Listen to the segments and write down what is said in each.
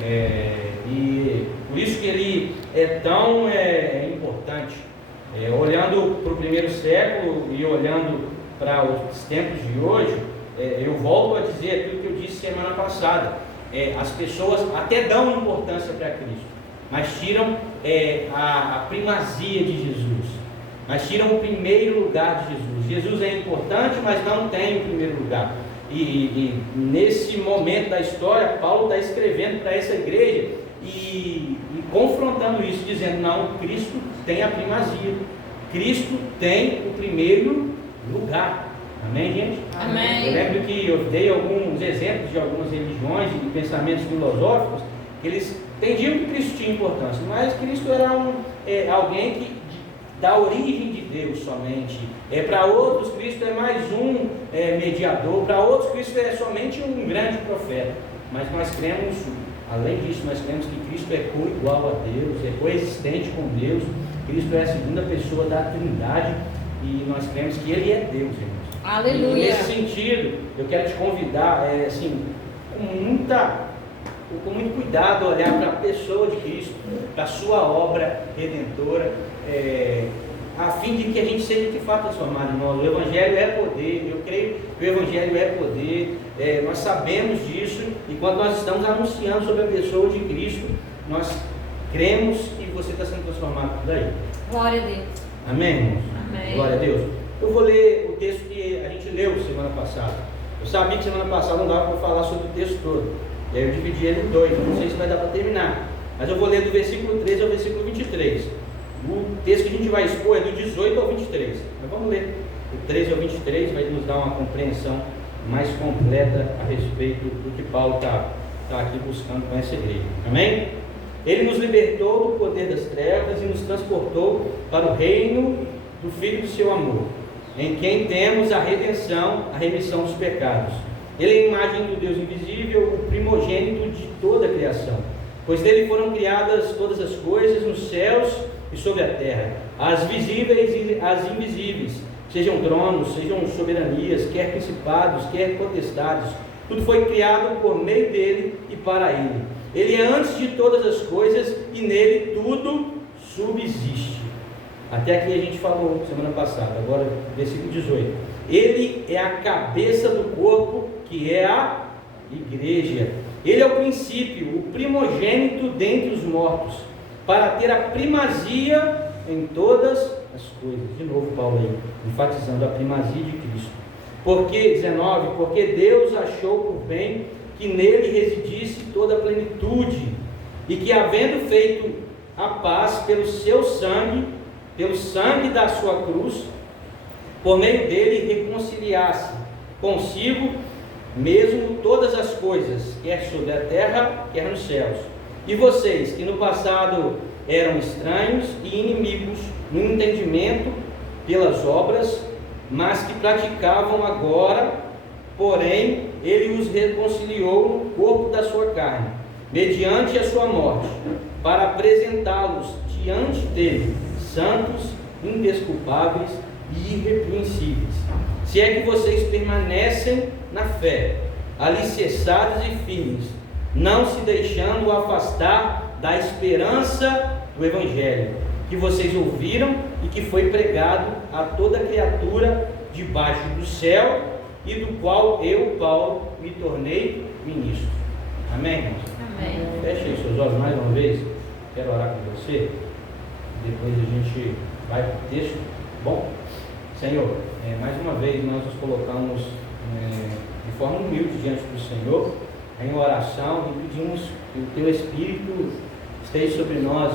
E por isso que ele é tão importante. Olhando para o primeiro século e olhando para os tempos de hoje, eu volto a dizer aquilo que eu disse semana passada. As pessoas até dão importância para Cristo, mas tiram a primazia de Jesus, mas tiram o primeiro lugar de Jesus. Jesus é importante, mas não tem o primeiro lugar. E nesse momento da história, Paulo está escrevendo para essa igreja e confrontando isso, dizendo: não, Cristo tem a primazia, Cristo tem o primeiro lugar. Amém, gente? Amém. Eu lembro que eu dei alguns exemplos de algumas religiões e pensamentos filosóficos que eles entendiam que Cristo tinha importância, mas Cristo era alguém que da origem de Deus somente. Para outros, Cristo é mais um mediador, para outros, Cristo é somente um grande profeta. Mas nós cremos, além disso, nós cremos que Cristo é co-igual a Deus, é coexistente com Deus. Cristo é a segunda pessoa da Trindade e nós cremos que Ele é Deus, irmãos. Aleluia. E nesse sentido, eu quero te convidar, com muito cuidado, olhar para a pessoa de Cristo, para a sua obra redentora, a fim de que a gente seja de fato transformado, irmãos. O Evangelho é poder, eu creio que o Evangelho é poder, nós sabemos disso, e quando nós estamos anunciando sobre a pessoa de Cristo, nós cremos que você está sendo transformado por daí. Glória a Deus. Amém, irmãos? Amém. Glória a Deus. Eu vou ler o texto que a gente leu semana passada. Eu sabia que semana passada não dava para falar sobre o texto todo, e aí eu dividi ele em dois, eu não sei se vai dar para terminar, mas eu vou ler do versículo 13 ao versículo 23. O texto que a gente vai expor é do 18 ao 23, mas vamos ler do 13 ao 23, vai nos dar uma compreensão mais completa a respeito do que Paulo está aqui buscando com essa igreja. Amém? Ele nos libertou do poder das trevas e nos transportou para o reino do Filho do seu amor, em quem temos a redenção, a remissão dos pecados. Ele é a imagem do Deus invisível, o primogênito de toda a criação, pois dele foram criadas todas as coisas nos céus e sobre a terra, as visíveis e as invisíveis, sejam tronos, sejam soberanias, quer principados, quer potestades, tudo foi criado por meio dele e para ele. Ele é antes de todas as coisas e nele tudo subsiste. Até aqui a gente falou semana passada, agora versículo 18. Ele é a cabeça do corpo, que é a igreja. Ele é o princípio, o primogênito dentre os mortos, para ter a primazia em todas as coisas. De novo Paulo aí, enfatizando a primazia de Cristo. Porque, 19, porque Deus achou por bem que nele residisse toda a plenitude, e que havendo feito a paz pelo seu sangue, pelo sangue da sua cruz, por meio dele reconciliasse consigo mesmo todas as coisas, quer sobre a terra, quer nos céus. E vocês, que no passado eram estranhos e inimigos no entendimento pelas obras, mas que praticavam agora, porém, ele os reconciliou no corpo da sua carne, mediante a sua morte, para apresentá-los diante dele, santos, indesculpáveis e irrepreensíveis. Se é que vocês permanecem na fé, alicerçados e firmes, não se deixando afastar da esperança do Evangelho, que vocês ouviram e que foi pregado a toda criatura debaixo do céu, e do qual eu, Paulo, me tornei ministro. Amém, irmãos? Amém. Feche aí seus olhos mais uma vez. Quero orar com você. Depois a gente vai para o texto. Bom, Senhor, mais uma vez nós nos colocamos de forma humilde diante do Senhor, em oração, e pedimos que o Teu Espírito esteja sobre nós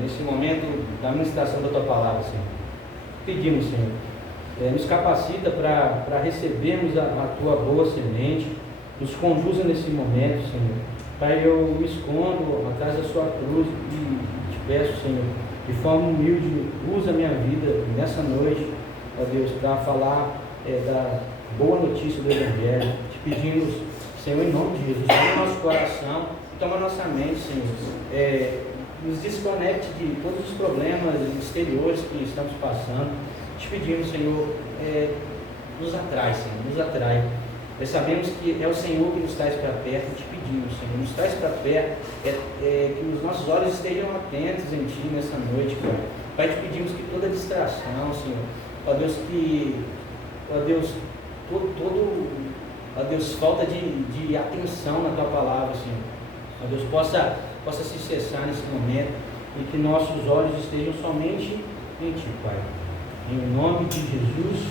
nesse momento da ministração da Tua palavra, Senhor. Pedimos, Senhor, nos capacita para recebermos a Tua boa semente, nos conduza nesse momento, Senhor. Pai, eu me escondo atrás da Sua cruz e te peço, Senhor, de forma humilde, usa a minha vida nessa noite, ó Deus, para falar da boa notícia do Evangelho. Te pedimos, Senhor, em nome de Jesus, toma nosso coração, toma nossa mente, Senhor. Nos desconecte de todos os problemas exteriores que estamos passando. Te pedimos, Senhor, nos atrai, Senhor, nos atrai. Sabemos que é o Senhor que nos traz para perto. Te pedimos, pedimos, Senhor, nos traz para perto, que os nossos olhos estejam atentos em Ti nessa noite, Pai. Pai, te pedimos que toda distração, Senhor, ó Deus, ó Deus, falta de atenção na Tua palavra, Senhor, ó Deus, possa se cessar nesse momento e que nossos olhos estejam somente em Ti, Pai. Em nome de Jesus,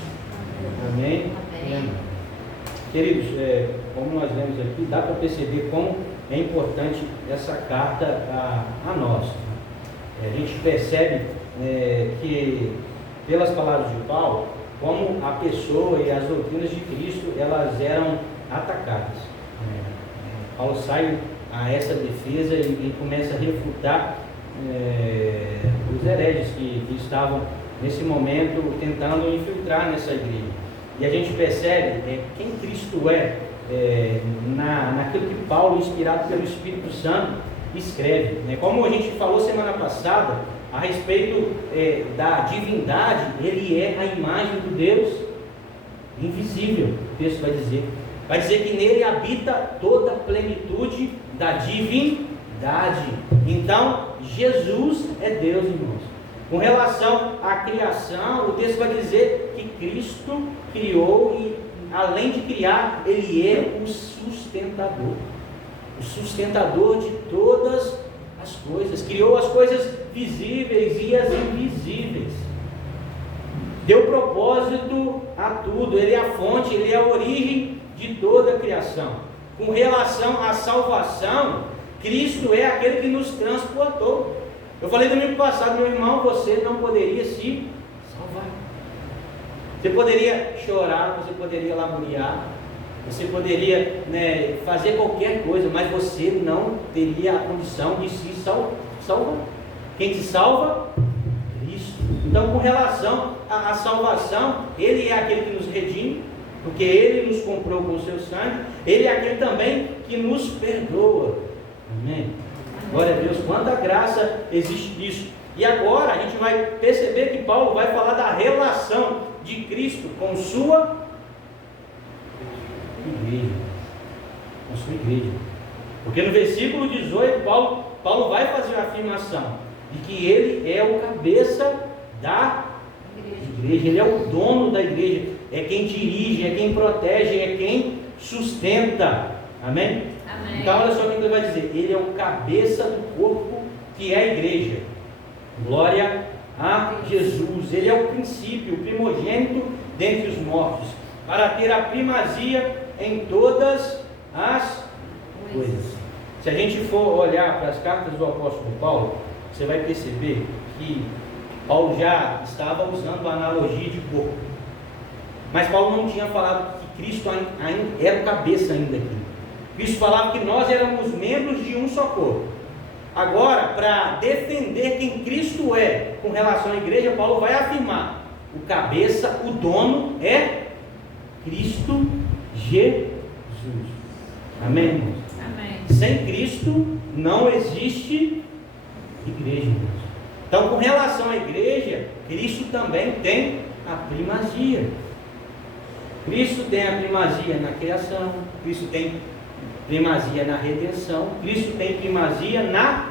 amém. Amém. Queridos, como nós vemos aqui, dá para perceber como é importante essa carta a nós. A gente percebe que, pelas palavras de Paulo, como a pessoa e as doutrinas de Cristo, elas eram atacadas. Paulo sai a essa defesa e começa a refutar os hereges que estavam, nesse momento, tentando infiltrar nessa igreja. E a gente percebe quem Cristo naquilo que Paulo, inspirado pelo Espírito Santo, escreve. Como a gente falou semana passada, a respeito da divindade, ele é a imagem do Deus invisível, o texto vai dizer. Vai dizer que nele habita toda a plenitude da divindade. Então, Jesus é Deus, irmãos. Com relação à criação, o texto vai dizer que Cristo criou e, além de criar, Ele é o sustentador de todas as coisas. Criou as coisas visíveis e as invisíveis. Deu propósito a tudo. Ele é a fonte, Ele é a origem de toda a criação. Com relação à salvação, Cristo é aquele que nos transportou. Eu falei domingo passado, meu irmão, você não poderia se salvar. Você poderia chorar, você poderia lamuriar, você poderia fazer qualquer coisa, mas você não teria a condição de se salvar. Quem te salva? Cristo. Então, com relação à salvação, Ele é aquele que nos redime, porque Ele nos comprou com o seu sangue. Ele é aquele também que nos perdoa. Amém? Glória a Deus, quanta graça existe nisso. E agora a gente vai perceber que Paulo vai falar da relação de Cristo com sua igreja. Com sua igreja. Porque no versículo 18, Paulo vai fazer a afirmação de que ele é o cabeça da igreja. Ele é o dono da igreja. É quem dirige, é quem protege, é quem sustenta. Amém? Então olha só o que ele vai dizer. Ele é o cabeça do corpo que é a igreja. Glória a Jesus. Ele é o princípio, o primogênito dentre os mortos, para ter a primazia em todas as coisas. Se a gente for olhar para as cartas do apóstolo Paulo, você vai perceber que Paulo já estava usando a analogia de corpo. Mas Paulo não tinha falado que Cristo ainda era o cabeça ainda aqui. Cristo falava que nós éramos membros de um só corpo. Agora, para defender quem Cristo é com relação à igreja, Paulo vai afirmar: o cabeça, o dono é Cristo Jesus. Amém, irmãos? Amém. Sem Cristo não existe igreja, irmãos. Então, com relação à igreja, Cristo também tem a primazia. Cristo tem a primazia na criação, Cristo tem primazia na redenção, Cristo tem primazia na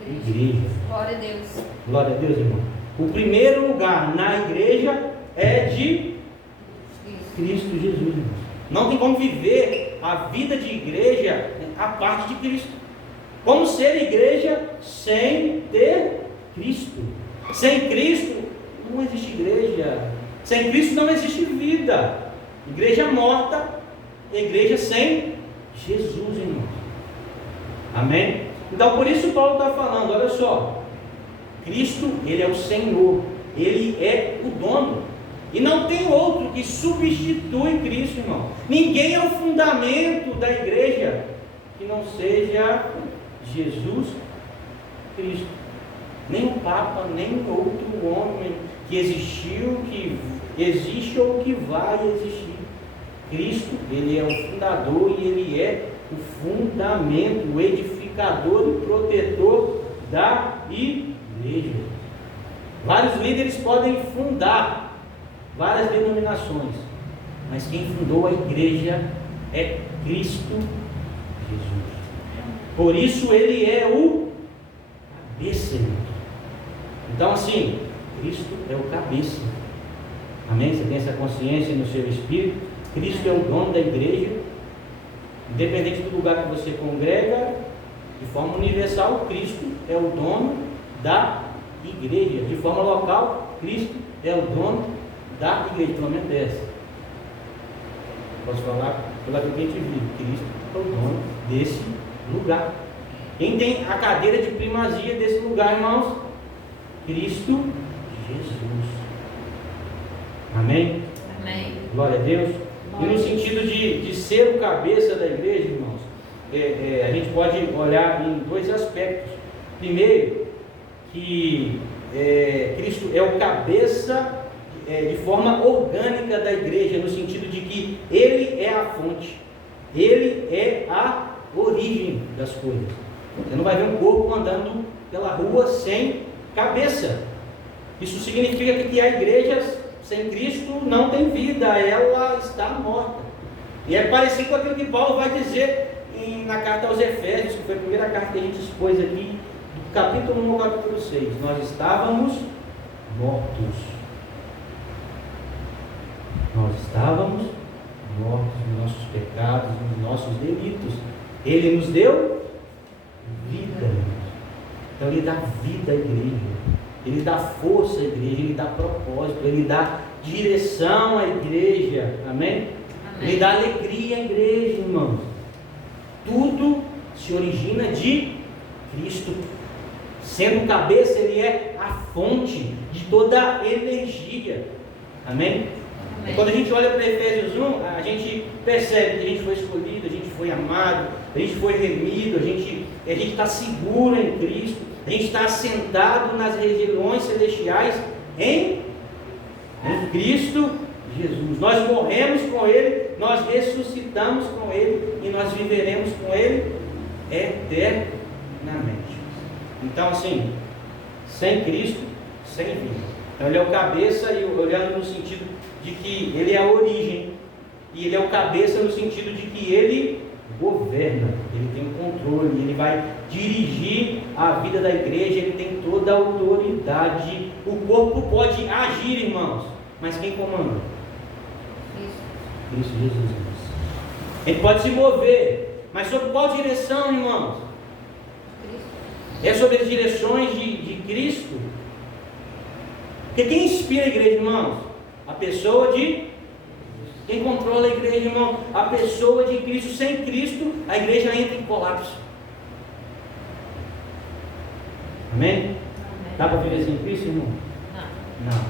igreja. Glória a Deus. Glória a Deus, irmão. O primeiro lugar na igreja é de Cristo Jesus, irmão. Não tem como viver a vida de igreja a parte de Cristo. Como ser igreja sem ter Cristo? Sem Cristo não existe igreja. Sem Cristo não existe vida. Igreja morta, igreja sem Jesus, irmãos. Amém? Então por isso Paulo está falando, olha só, Cristo, Ele é o Senhor, Ele é o dono, e não tem outro que substitui Cristo, irmão. Ninguém é o fundamento da igreja que não seja Jesus Cristo. Nem o Papa, nem outro homem que existiu, que existe ou que vai existir. Cristo, Ele é o fundador e Ele é o fundamento, o edificador e protetor da igreja. Vários líderes podem fundar várias denominações, mas quem fundou a igreja é Cristo Jesus. Por isso ele é o cabeça. Então assim, Cristo é o cabeça. Amém? Você tem essa consciência no seu espírito. Cristo é o dono da igreja. Independente do lugar que você congrega, de forma universal, Cristo é o dono da igreja. De forma local, Cristo é o dono da igreja. Pelo menos dessa. Posso falar pela que a gente vive. Cristo é o dono desse lugar. Quem tem a cadeira de primazia desse lugar, irmãos? Cristo Jesus. Amém? Amém. Glória a Deus. E no sentido de ser o cabeça da igreja, irmãos, a gente pode olhar em dois aspectos. Primeiro, que Cristo é o cabeça de forma orgânica da igreja, no sentido de que Ele é a fonte, Ele é a origem das coisas. Você não vai ver um corpo andando pela rua sem cabeça. Isso significa que a igreja sem Cristo não tem vida, ela está morta. E é parecido com aquilo que Paulo vai dizer na carta aos Efésios, que foi a primeira carta que a gente expôs aqui, do capítulo 1 ao capítulo 6. Nós estávamos mortos. Nós estávamos mortos nos nossos pecados, nos nossos delitos. Ele nos deu vida. Então Ele dá vida à igreja. Ele dá força à igreja, Ele dá propósito, Ele dá direção à igreja, amém? Ele dá alegria à igreja, irmãos. Tudo se origina de Cristo. Sendo cabeça, Ele é a fonte de toda a energia, amém? E quando a gente olha para Efésios 1, a gente percebe que a gente foi escolhido, a gente foi amado, a gente foi remido, a gente está seguro em Cristo. A gente está assentado nas regiões celestiais em Cristo Jesus. Nós morremos com Ele, nós ressuscitamos com Ele e nós viveremos com Ele eternamente. Então assim, sem Cristo, sem vida. Então Ele é o cabeça, e olhando no sentido de que Ele é a origem, e Ele é o cabeça no sentido de que Ele governa, Ele tem o controle, Ele vai dirigir a vida da igreja, Ele tem toda a autoridade. O corpo pode agir, irmãos, mas quem comanda? Cristo Jesus. Ele pode se mover, mas sob qual direção, irmãos? É sobre as direções de Cristo. Porque quem inspira a igreja, irmãos? A pessoa de... Quem controla a igreja, irmão? A pessoa de Cristo. Sem Cristo, a igreja entra em colapso. Amém? Amém. Dá para viver sem Cristo, irmão? Não.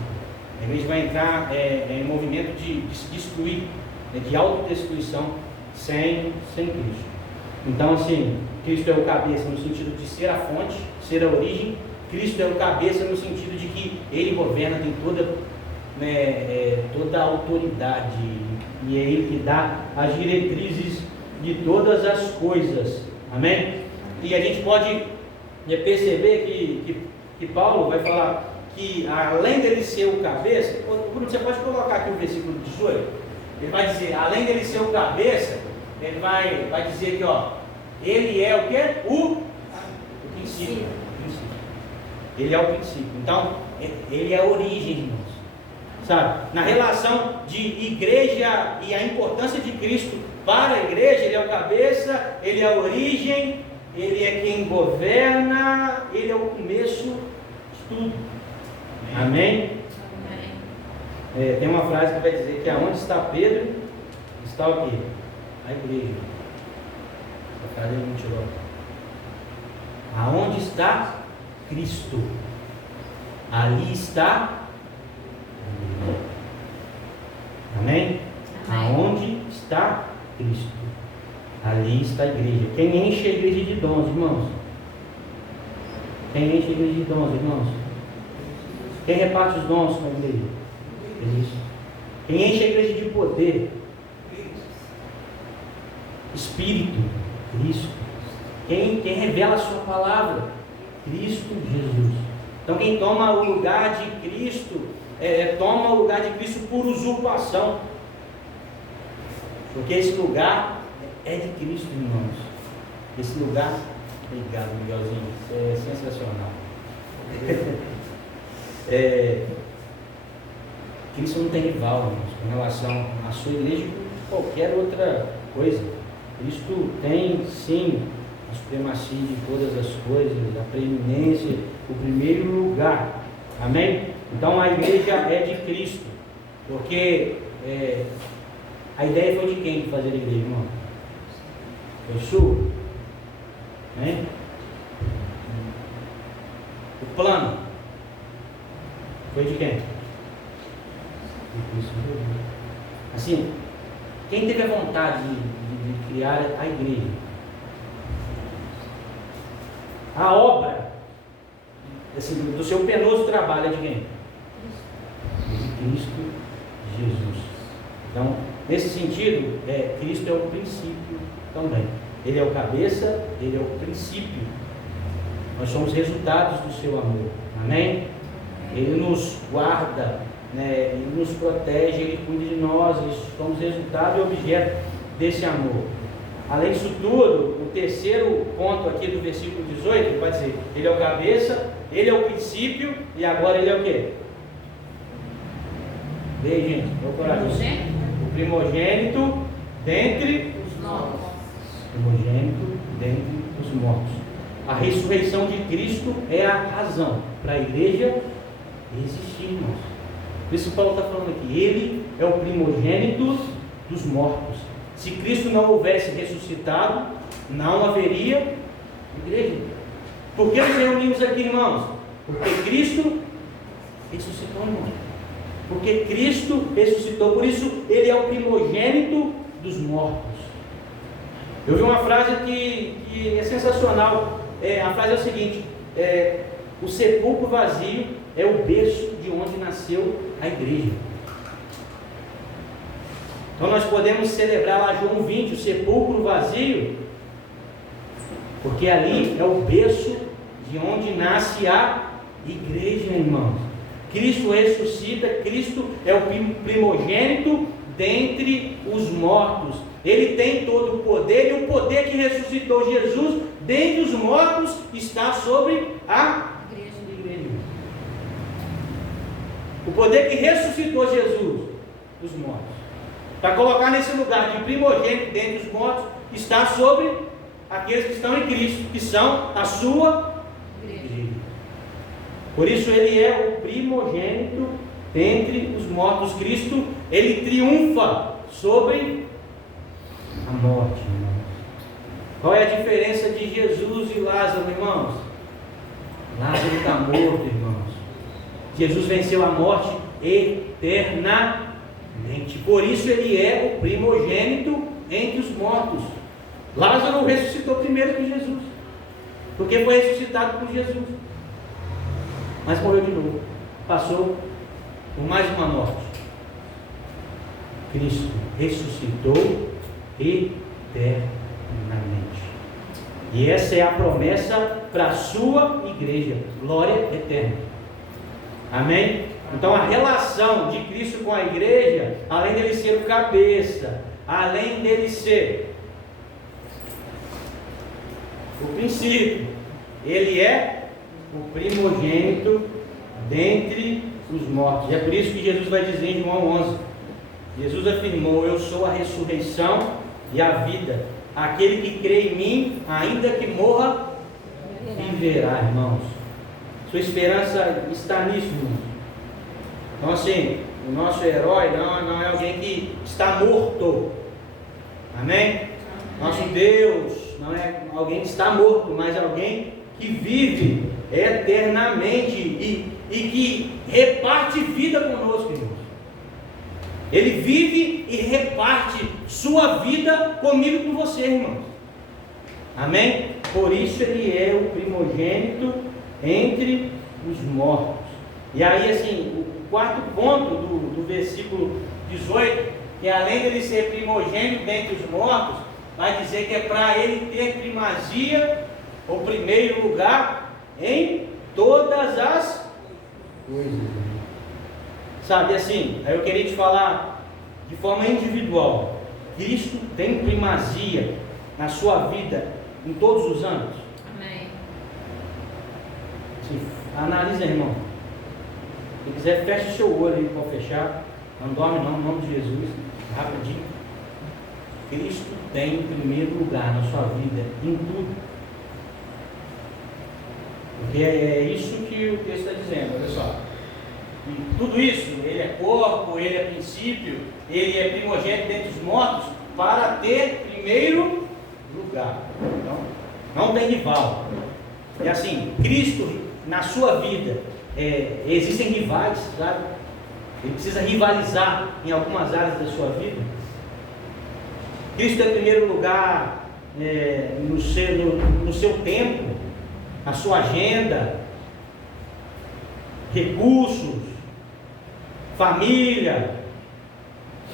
A igreja vai entrar em movimento de se destruir, de autodestruição sem Cristo. Então, assim, Cristo é o cabeça no sentido de ser a fonte, ser a origem. Cristo é o cabeça no sentido de que Ele governa, tem toda a autoridade, e é Ele que dá as diretrizes de todas as coisas, amém? E a gente pode perceber que Paulo vai falar que além dele ser o cabeça, Bruno, você pode colocar aqui o versículo 18, ele vai dizer, além dele ser o cabeça, ele vai dizer que ele é o que? O princípio. Ele é o princípio, então ele é a origem, irmãos. Sabe? Na relação de igreja e a importância de Cristo para a igreja, Ele é o cabeça, Ele é a origem, Ele é quem governa, Ele é o começo de tudo. Amém? Amém. Tem uma frase que vai dizer que aonde está Pedro, está o quê? A igreja. A frase é mentirosa. Aonde está Cristo, ali está. Amém? Aonde está Cristo, ali está a igreja. Quem enche a igreja de dons, irmãos? Quem enche a igreja de dons, irmãos? Quem reparte os dons com a igreja? Cristo. Quem enche a igreja de poder? Espírito, Cristo. Quem revela a sua palavra? Cristo Jesus. Então quem toma o lugar de Cristo, toma o lugar de Cristo por usurpação. Porque esse lugar é de Cristo, irmãos. Esse lugar, obrigado, Miguelzinho, isso é sensacional. Cristo não tem rival, irmãos, com relação à sua igreja ou qualquer outra coisa. Cristo tem, sim, a supremacia de todas as coisas, a preeminência, o primeiro lugar. Amém? Então a igreja é de Cristo, porque a ideia foi de quem fazer a igreja, irmão? Foi sua? Né? O plano foi de quem? Assim, quem teve a vontade de criar a igreja? A obra assim, do seu penoso trabalho é de quem? De Cristo Jesus. Então, nesse sentido, Cristo é o princípio também. Ele é o cabeça, ele é o princípio. Nós somos resultados do seu amor. Amém? Ele nos guarda, né? Ele nos protege, ele cuida de nós, somos resultado e objeto desse amor. Além disso tudo, o terceiro ponto aqui do versículo 18, ele vai dizer, ele é o cabeça, ele é o princípio, e agora ele é o quê? Veja, gente, meu coração. O primogênito dentre os mortos. Primogênito dentre os mortos. A ressurreição de Cristo é a razão para a igreja existir, irmãos. Por isso Paulo está falando aqui, ele é o primogênito dos mortos. Se Cristo não houvesse ressuscitado, não haveria igreja. Por que nos reunimos aqui, irmãos? Porque Cristo ressuscitou, irmãos. Porque Cristo ressuscitou, por isso ele é o primogênito dos mortos. Eu vi uma frase que é sensacional. A frase é o seguinte: o sepulcro vazio é o berço de onde nasceu a igreja. Então nós podemos celebrar lá João 20, o sepulcro vazio, porque ali é o berço de onde nasce a igreja, irmãos. Cristo ressuscita, Cristo é o primogênito dentre os mortos. Ele tem todo o poder, e o poder que ressuscitou Jesus dentre os mortos está sobre a igreja. O poder que ressuscitou Jesus dos mortos, para colocar nesse lugar de primogênito dentre os mortos, está sobre aqueles que estão em Cristo, que são a sua igreja. Por isso ele é o primogênito dentre os mortos. Cristo, ele triunfa sobre a morte, irmãos. Qual é a diferença de Jesus e Lázaro, irmãos? Lázaro está morto, irmãos. Jesus venceu a morte eternamente. Por isso ele é o primogênito entre os mortos. Lázaro ressuscitou primeiro que Jesus, porque foi ressuscitado por Jesus, mas morreu de novo, passou por mais uma morte. Cristo ressuscitou eternamente, e essa é a promessa para a sua igreja, glória eterna. Amém? Então a relação de Cristo com a igreja, além dele ser o cabeça, além dele ser o princípio, ele é o primogênito dentre os mortos. E é por isso que Jesus vai dizer em João 11, Jesus afirmou: eu sou a ressurreição e a vida, aquele que crê em mim, ainda que morra, viverá, irmãos. Sua esperança está nisso, irmãos. Então assim, o nosso herói não é alguém que está morto. Amém? Nosso Deus não é alguém que está morto, mas alguém que vive eternamente e que reparte vida conosco, irmãos. Ele vive e reparte sua vida comigo e com você, irmãos. Amém? Por isso ele é o primogênito entre os mortos. E aí assim, o quarto ponto do versículo 18, que além dele ser primogênito dentre os mortos, vai dizer que é para ele ter primazia, ou primeiro lugar, em todas as coisas. Sabe assim, aí eu queria te falar de forma individual. Cristo tem primazia na sua vida em todos os âmbitos? Amém. Sim. Analisa, irmão. Se quiser, feche o seu olho aí, pode fechar. Não dorme não, em nome de Jesus. Rapidinho. Cristo tem em primeiro lugar na sua vida, em tudo. Porque é isso que o texto está dizendo, olha só. E tudo isso, ele é corpo, ele é princípio, ele é primogênito dentre os mortos, para ter primeiro lugar. Então, não tem rival. E assim, Cristo, na sua vida, existem rivais, sabe? Ele precisa rivalizar em algumas áreas da sua vida. Cristo é em primeiro lugar no seu tempo, na sua agenda, recursos, família.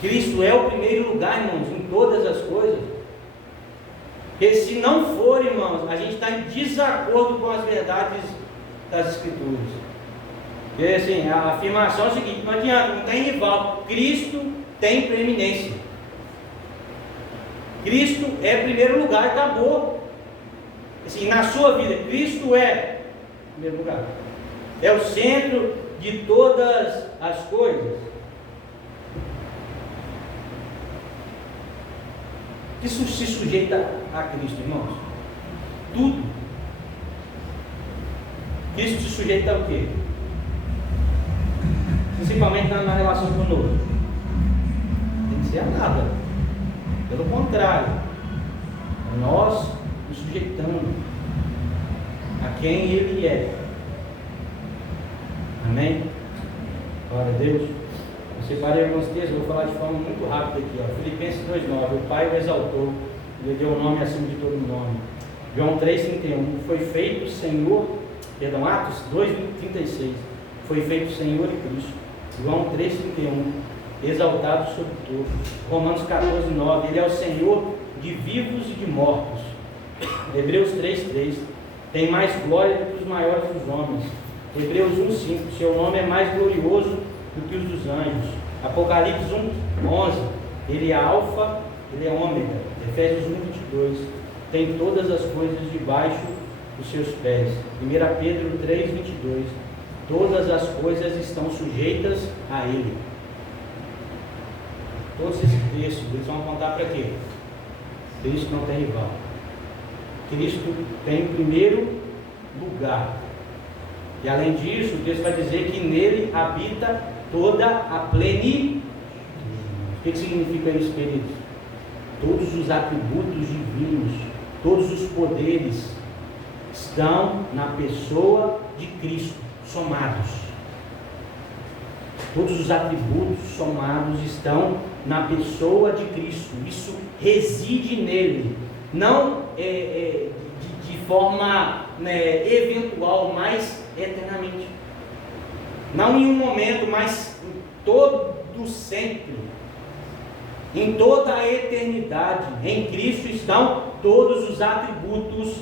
Cristo é o primeiro lugar, irmãos, em todas as coisas. Porque se não for, irmãos, a gente está em desacordo com as verdades das Escrituras. Porque assim, a afirmação é o seguinte: não adianta, não tem rival. Cristo tem preeminência. Cristo é primeiro lugar, acabou. Assim, na sua vida, Cristo é primeiro lugar. É o centro de todas as coisas. Que se sujeita a Cristo, irmãos? Tudo. Cristo se sujeita ao quê? Principalmente na relação conosco. Tem que ser a nada. Pelo contrário, nós nos sujeitamos a quem Ele é. Amém? Glória a Deus. Eu separei alguns textos, vou falar de forma muito rápida aqui. Ó. Filipenses 2,9. O Pai o exaltou, Ele deu o nome acima de todo nome. João 3,31. Foi feito Senhor, Atos 2,36. Foi feito Senhor e Cristo. João 3,31. Exaltado sobre todos. Romanos 14,9. Ele é o Senhor de vivos e de mortos. Hebreus 3,3. Tem mais glória do que os maiores dos homens. Hebreus 1,5. Seu nome é mais glorioso do que os dos anjos. Apocalipse 1,11. Ele é alfa, ele é ômega. Efésios 1,22. Tem todas as coisas debaixo dos seus pés. 1 Pedro 3,22. Todas as coisas estão sujeitas a ele. Todos esses textos, eles vão apontar para quê? Cristo não tem rival. Cristo tem em primeiro lugar. E além disso, o texto vai dizer que nele habita toda a plenitude. O que significa isso, queridos? Todos os atributos divinos, todos os poderes estão na pessoa de Cristo, somados. Todos os atributos somados estão na pessoa de Cristo. Isso reside nele. Não de forma eventual, mas eternamente. Não em um momento, mas em todo sempre. Em toda a eternidade. Em Cristo estão todos os atributos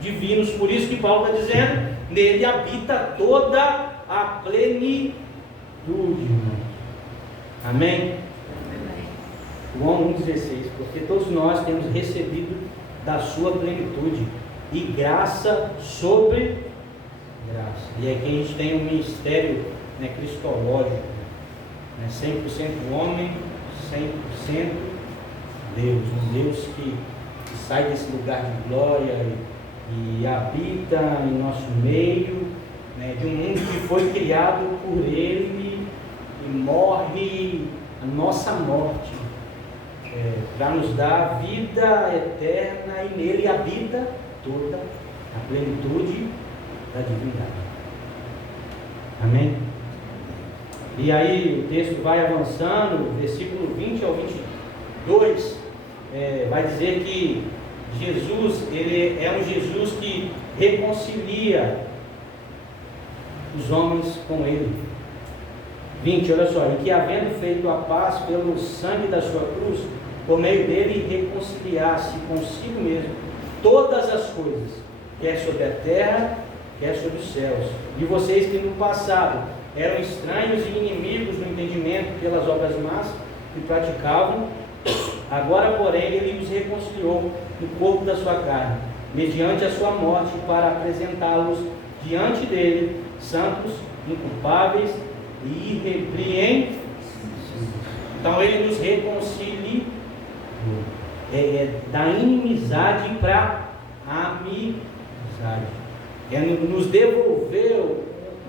divinos. Por isso que Paulo está dizendo: nele habita toda a plenitude. Amém? João 1,16. Porque todos nós temos recebido da sua plenitude e graça sobre graça. E aqui a gente tem um ministério cristológico, 100% homem, 100% Deus. Um Deus que sai desse lugar de glória e habita em nosso meio, de um mundo que foi criado por Ele e morre a nossa morte, para nos dar vida eterna, e nele habita toda a plenitude da divindade. Amém? E aí o texto vai avançando, versículo 20 ao 22, vai dizer que Jesus, ele é um Jesus que reconcilia os homens com ele. 20, olha só: e que havendo feito a paz pelo sangue da sua cruz, por meio dele reconciliasse consigo mesmo todas as coisas, quer sobre a terra, quer sobre os céus. E vocês que no passado eram estranhos e inimigos do entendimento pelas obras más que praticavam, agora porém ele os reconciliou no corpo da sua carne, mediante a sua morte, para apresentá-los diante dele, santos, inculpáveis e irrepreensíveis. Então ele nos reconcilia da inimizade para a amizade. Nos devolveu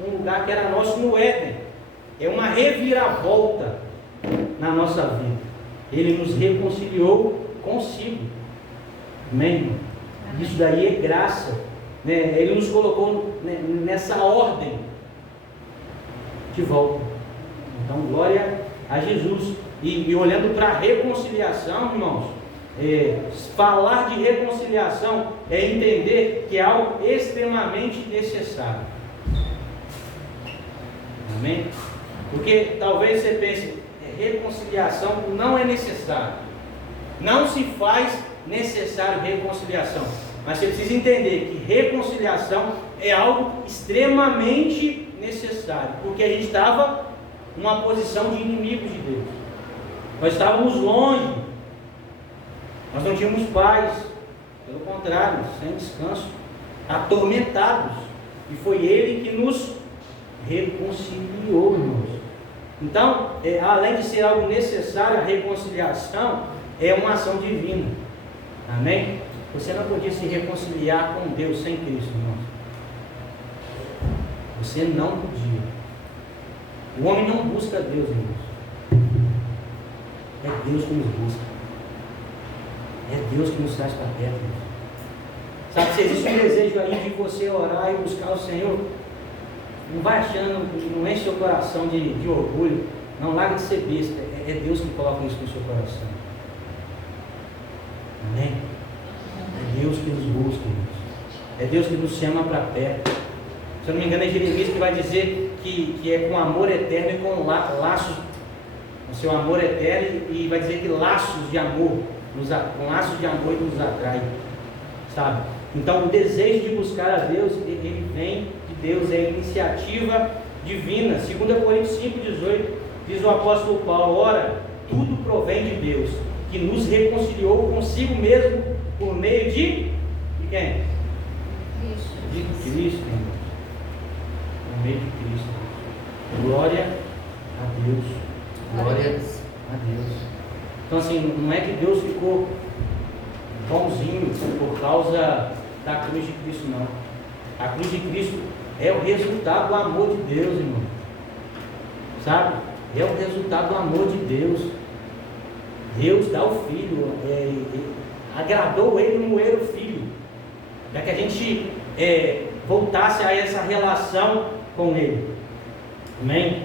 um lugar que era nosso no Éden. É uma reviravolta na nossa vida. Ele nos reconciliou consigo. Amém? Isso daí é graça, né? Ele nos colocou nessa ordem de volta. Então, glória a Jesus. E olhando para a reconciliação, irmãos, falar de reconciliação é entender que é algo extremamente necessário. Amém? Porque talvez você pense, reconciliação não é necessário. Não se faz necessário reconciliação. Mas você precisa entender que reconciliação é algo extremamente necessário. Porque a gente estava numa posição de inimigos de Deus. Nós estávamos longe. Nós não tínhamos paz. Pelo contrário, sem descanso, atormentados. E foi Ele que nos reconciliou, irmãos. Então, além de ser algo necessário, a reconciliação é uma ação divina. Amém? Você não podia se reconciliar com Deus sem Cristo, irmãos. Você não podia. O homem não busca Deus, irmãos. É Deus que nos busca. É Deus que nos traz para perto, irmãos. Sabe, se existe um desejo aí de você orar e buscar o Senhor, não vai achando, não enche seu coração de orgulho. Não larga de ser besta. É Deus que coloca isso no seu coração. Amém? É Deus que nos busca, irmãos. É Deus que nos chama para perto. Se eu não me engano, é Jeremias que vai dizer que é com amor eterno e com laços, o seu amor eterno, e vai dizer que laços de amor, com laços de amor ele nos atrai. Sabe? Então o desejo de buscar a Deus, ele vem de Deus, é iniciativa divina. 2 Coríntios 5,18 diz o apóstolo Paulo: ora, tudo provém de Deus, que nos reconciliou consigo mesmo por meio de quem? De Cristo, irmãos. Por meio de Cristo. Glória a Deus. Glória a Deus. Então assim, não é que Deus ficou bonzinho por causa da cruz de Cristo, não. A cruz de Cristo é o resultado do amor de Deus, irmão. Sabe? É o resultado do amor de Deus. Deus dá o Filho, agradou Ele moer o Filho, para que a gente voltasse a essa relação com Ele. Amém?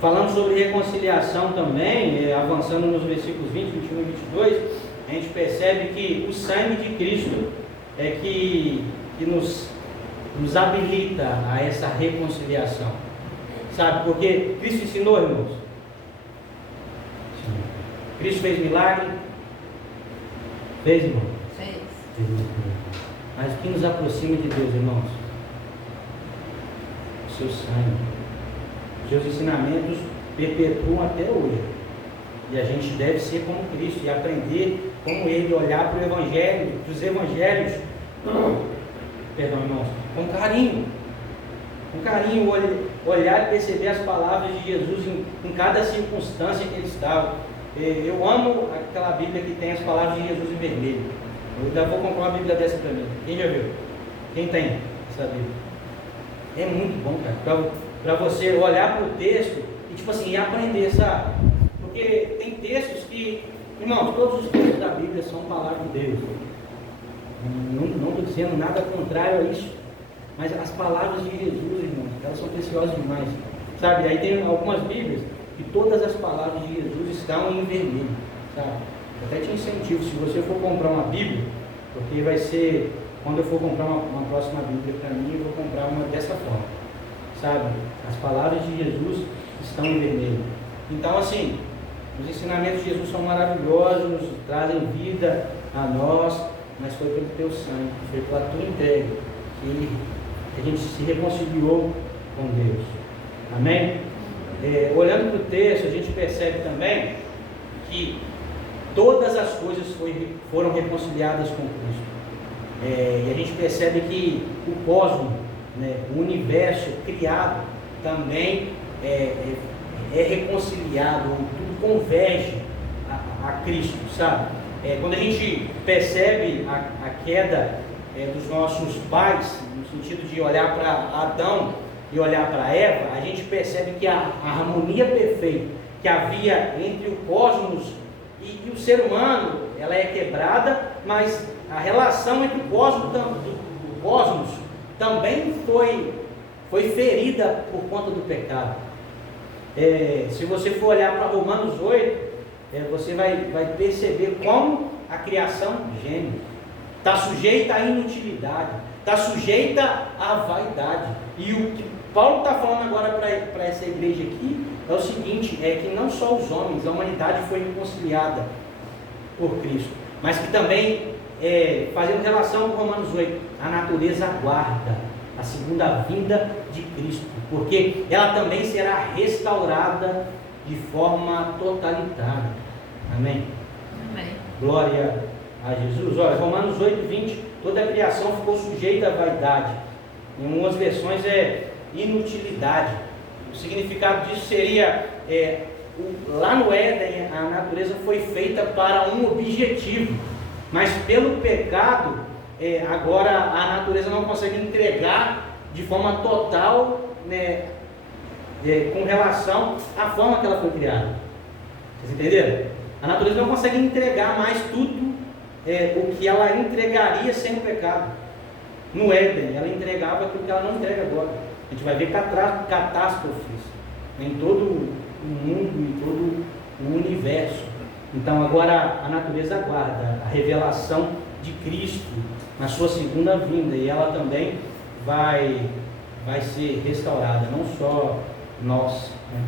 Falando sobre reconciliação também, avançando nos versículos 20, 21 e 22, a gente percebe que o sangue de Cristo é que nos habilita a essa reconciliação. Sabe? Porque Cristo ensinou, irmãos. Cristo fez milagre? Fez, irmão? Fez. Mas o que nos aproxima de Deus, irmãos? O seu sangue. Os seus ensinamentos perpetuam até hoje. E a gente deve ser como Cristo e aprender como Ele, olhar para o Evangelho, para os Evangelhos, perdão, irmãos, com carinho. Com carinho, olhar e perceber as palavras de Jesus em cada circunstância que ele estava. Eu amo aquela Bíblia que tem as palavras de Jesus em vermelho. Eu ainda vou comprar uma Bíblia dessa para mim. Quem já viu? Quem tem essa Bíblia? É muito bom, cara, para você olhar para o texto e tipo assim, aprender, sabe? Porque tem textos que, irmãos, todos os textos da Bíblia são palavras de Deus. Não estou dizendo nada contrário a isso, mas as palavras de Jesus, irmãos, elas são preciosas demais, sabe? Aí tem algumas Bíblias que todas as palavras de Jesus estão em vermelho, sabe? Eu até te incentivo, se você for comprar uma Bíblia, porque vai ser, quando eu for comprar uma próxima Bíblia para mim, eu vou comprar uma dessa forma, sabe? As palavras de Jesus estão em vermelho. Então, assim, os ensinamentos de Jesus são maravilhosos, trazem vida a nós, mas foi pelo teu sangue, foi pela tua entrega que a gente se reconciliou com Deus. Amém? Olhando para o texto, a gente percebe também que todas as coisas foram reconciliadas com Cristo. E a gente percebe que o cosmos, né, o universo criado também é reconciliado, tudo converge a Cristo, sabe? Quando a gente percebe a queda dos nossos pais, no sentido de olhar para Adão e olhar para Eva, a gente percebe que a harmonia perfeita que havia entre o cosmos e o ser humano, ela é quebrada, mas a relação entre o cosmos também foi ferida por conta do pecado. Se você for olhar para Romanos 8, você vai perceber como a criação geme, está sujeita à inutilidade, está sujeita à vaidade. E o que Paulo está falando agora para essa igreja aqui é o seguinte, que não só os homens, a humanidade foi reconciliada por Cristo, mas que também, fazendo relação com Romanos 8, a natureza aguarda a segunda vinda de Cristo, porque ela também será restaurada de forma totalitária. Amém? Amém. Glória a Jesus. Olha, Romanos 8, 20, toda a criação ficou sujeita à vaidade. Em algumas versões inutilidade. O significado disso seria, lá no Éden, a natureza foi feita para um objetivo, mas pelo pecado, agora a natureza não consegue entregar de forma total, né, com relação à forma que ela foi criada. Vocês entenderam? A natureza não consegue entregar mais tudo o que ela entregaria sem o pecado. No Éden, ela entregava aquilo que ela não entrega agora. A gente vai ver catástrofes em todo o mundo, em todo o universo. Então agora a natureza aguarda a revelação de Cristo na sua segunda vinda, e ela também vai ser restaurada, não só nós, né?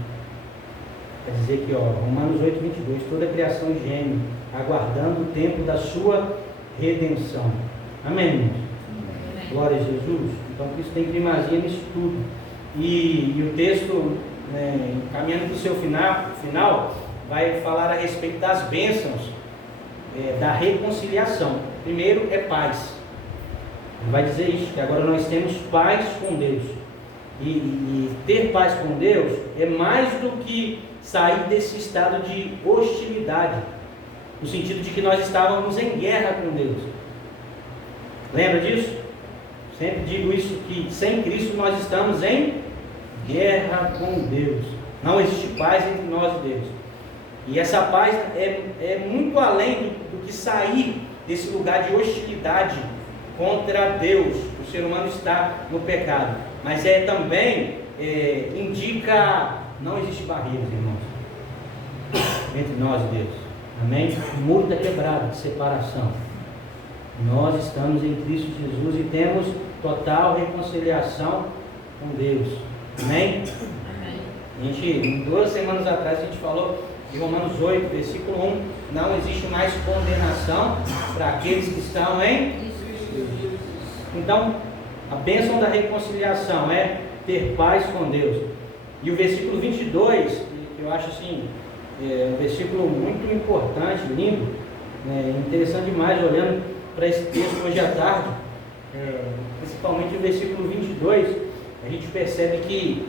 Quer dizer que, Romanos 8, 22, toda a criação geme, aguardando o tempo da sua redenção. Amém, irmãos? Amém. Glória a Jesus. Então Cristo tem primazia nisso tudo. E o texto, né, caminhando para o seu final, vai falar a respeito das bênçãos da reconciliação. Primeiro é paz. Ele vai dizer isso, que agora nós temos paz com Deus. E ter paz com Deus é mais do que sair desse estado de hostilidade, no sentido de que nós estávamos em guerra com Deus. Lembra disso? Sempre digo isso, que sem Cristo nós estamos em guerra com Deus. Não existe paz entre nós e Deus. E essa paz é muito além do que sair desse lugar de hostilidade contra Deus. O ser humano está no pecado, mas também indica, não existe barreiras, irmãos, entre nós e Deus. Amém? O muro está quebrado de separação. Nós estamos em Cristo Jesus e temos total reconciliação com Deus. Amém? Em 2 semanas atrás a gente falou em Romanos 8, versículo 1, não existe mais condenação para aqueles que estão em Jesus. Então, a bênção da reconciliação é ter paz com Deus. E o versículo 22, que eu acho assim, um versículo muito importante, lindo, interessante demais, olhando para esse texto hoje à tarde, principalmente o versículo 22, a gente percebe que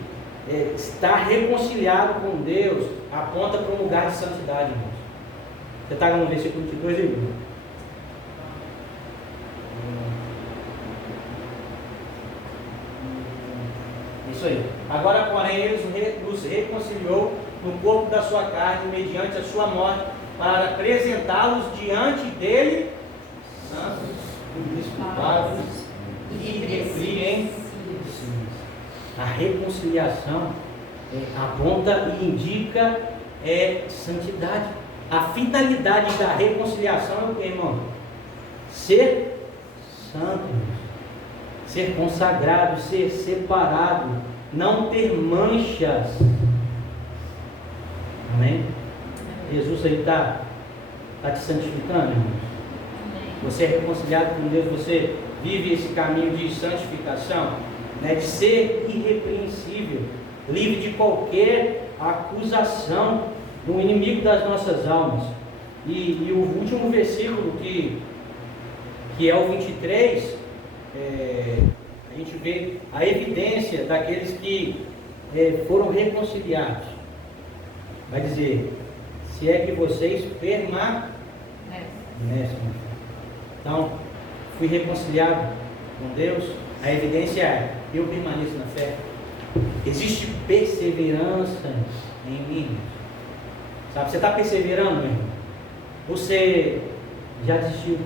estar reconciliado com Deus aponta para um lugar de santidade, irmãos. Você está no versículo 22, irmão? Isso aí. Agora, porém, ele nos reconciliou no corpo da sua carne, mediante a sua morte, para apresentá-los diante dele, santos, indesculpáveis e irrepreensíveis. A reconciliação aponta e indica santidade. A finalidade da reconciliação é o que, irmão? Ser santo, ser consagrado, ser separado, não ter manchas. Amém? Jesus aí está te santificando, irmãos. Você é reconciliado com Deus, você vive esse caminho de santificação, de ser irrepreensível, livre de qualquer acusação do inimigo das nossas almas. E o último versículo que que é o 23, a gente vê a evidência daqueles que foram reconciliados. Vai dizer, se é que vocês permanecem. Então, fui reconciliado com Deus, a evidência é, eu permaneço na fé. Existe perseverança em mim. Sabe, você está perseverando, meu irmão? Você já desistiu?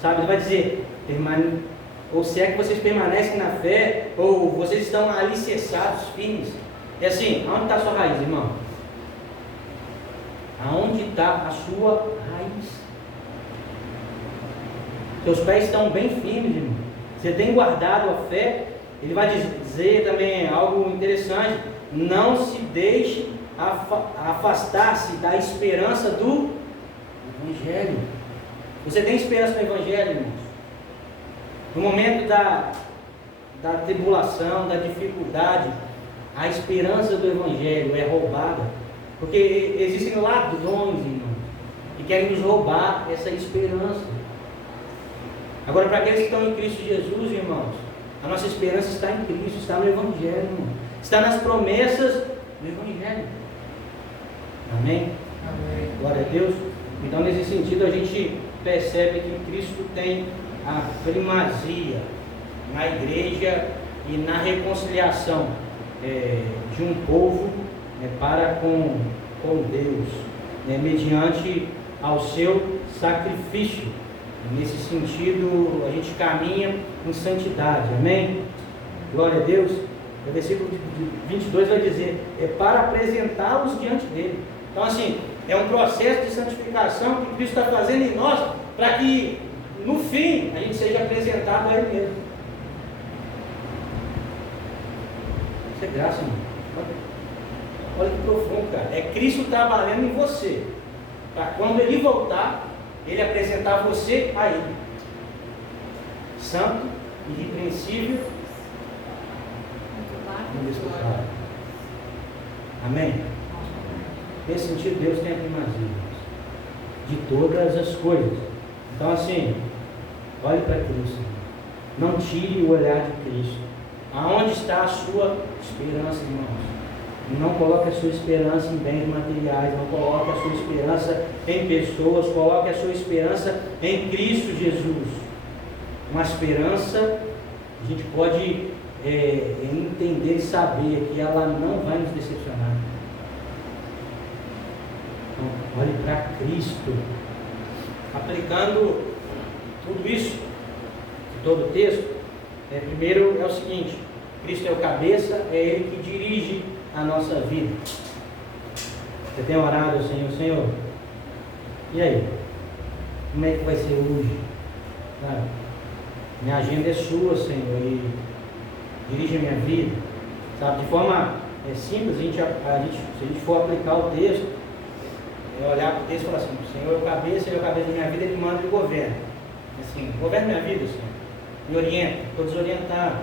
Sabe, ele vai dizer, ou se é que vocês permanecem na fé, ou vocês estão alicerçados, firmes. É assim, aonde está a sua raiz, irmão? Aonde está a sua raiz? Seus pés estão bem firmes, irmão. Você tem guardado a fé. Ele vai dizer também algo interessante: não se deixe afastar-se da esperança do Evangelho. Você tem esperança no Evangelho, irmãos? No momento da tribulação, da dificuldade, a esperança do Evangelho é roubada. Porque existem ladrões, irmãos, que querem nos roubar essa esperança. Agora, para aqueles que estão em Cristo Jesus, irmãos, a nossa esperança está em Cristo, está no Evangelho, irmão. Está nas promessas do Evangelho. Amém? Amém? Glória a Deus. Então, nesse sentido, a gente percebe que Cristo tem a primazia na igreja e na reconciliação de um povo para com Deus, mediante ao seu sacrifício. Nesse sentido, a gente caminha em santidade, amém? Glória a Deus. O versículo 22 vai dizer, para apresentá-los diante dele. Então, assim, é um processo de santificação que Cristo está fazendo em nós, para que, no fim, a gente seja apresentado a Ele mesmo. Isso é graça, irmão. Olha que profundo, cara. É Cristo trabalhando em você, para quando Ele voltar, Ele apresentar você a Ele, santo, irrepreensível, indesculpável. Amém? Nesse sentido, Deus tem a primazia de todas as coisas. Então, assim, olhe para Cristo, não tire o olhar de Cristo. Aonde está a sua esperança, irmãos? Não coloque a sua esperança em bens materiais, não coloque a sua esperança em pessoas, coloque a sua esperança em Cristo Jesus. Uma esperança, a gente pode entender e saber que ela não vai nos decepcionar. Então, olhe para Cristo. Aplicando tudo isso, todo o texto, primeiro é o seguinte: Cristo é o cabeça, é Ele que dirige a nossa vida. Você tem orado ao Senhor, Senhor, e aí? Como é que vai ser hoje? Sabe? Minha agenda é sua, Senhor, e dirige a minha vida. Sabe? De forma simples, se a gente for aplicar o texto, olhar para o texto e falar assim: o Senhor é o cabeça, Ele é o cabeça da minha vida, Ele manda e governa. Assim, governa minha vida, Senhor. Me orienta, estou desorientado.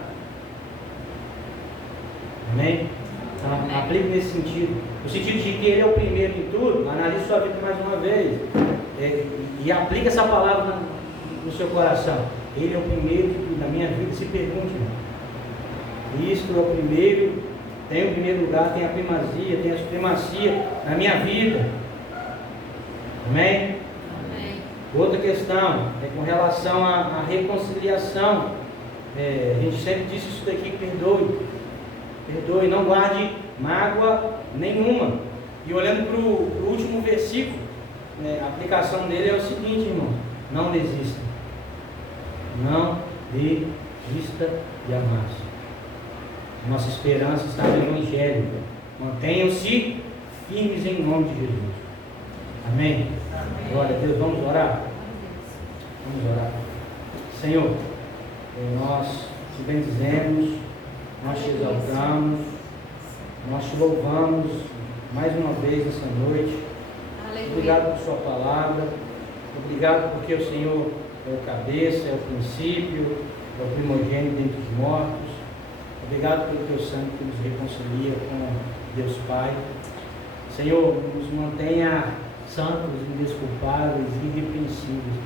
Amém? Aplique nesse sentido. No sentido de que Ele é o primeiro em tudo, analise sua vida mais uma vez. E aplique essa palavra no seu coração. Ele é o primeiro de tudo na minha vida. Se pergunte, Cristo é o primeiro, tem o primeiro lugar, tem a primazia, tem a supremacia na minha vida. Amém? Amém. Outra questão é com relação à reconciliação. A gente sempre disse isso daqui: perdoe, não guarde mágoa nenhuma. E olhando para o último versículo, a aplicação dele é o seguinte, irmão: não desista. Não desista de amar-se. Nossa esperança está no Evangelho. Mantenham-se firmes em nome de Jesus. Amém? Amém. Glória a Deus. Vamos orar? Vamos orar. Senhor, nós te bendizemos, nós te exaltamos, nós te louvamos mais uma vez essa noite. Aleluia. Obrigado por sua palavra. Obrigado porque o Senhor é o cabeça, é o princípio, é o primogênito dentre os mortos. Obrigado pelo teu sangue que nos reconcilia com Deus Pai. Senhor, nos mantenha santos, indesculpáveis, irrepreensíveis.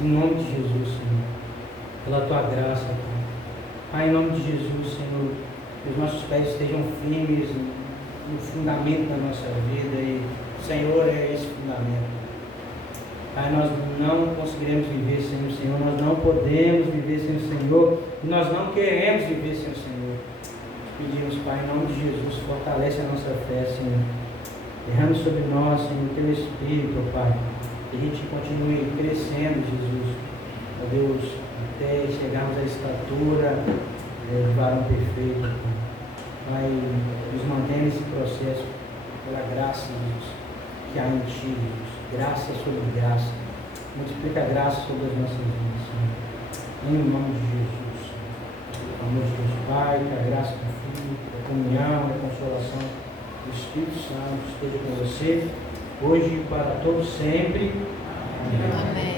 Em nome de Jesus, Senhor. Pela tua graça, Pai. Pai, em nome de Jesus, Senhor, que os nossos pés estejam firmes no fundamento da nossa vida e o Senhor é esse fundamento. Pai, nós não conseguiremos viver sem o Senhor, nós não podemos viver sem o Senhor e nós não queremos viver sem o Senhor. Pedimos, Pai, em nome de Jesus, fortalece a nossa fé, Senhor. Derrame sobre nós, Senhor, o teu Espírito, Pai, que a gente continue crescendo, Jesus, ó Deus, até chegarmos à estatura do varão perfeito. Pai, nos mantenha nesse processo pela graça, Jesus, que há em Ti, Jesus. Graça sobre graça. Multiplica a graça sobre as nossas vidas, Senhor. Em nome de Jesus. Em nome de Deus Pai, que a graça do Filho, a comunhão, a consolação do Espírito Santo esteja com você, hoje e para todos sempre. Amém. Amém.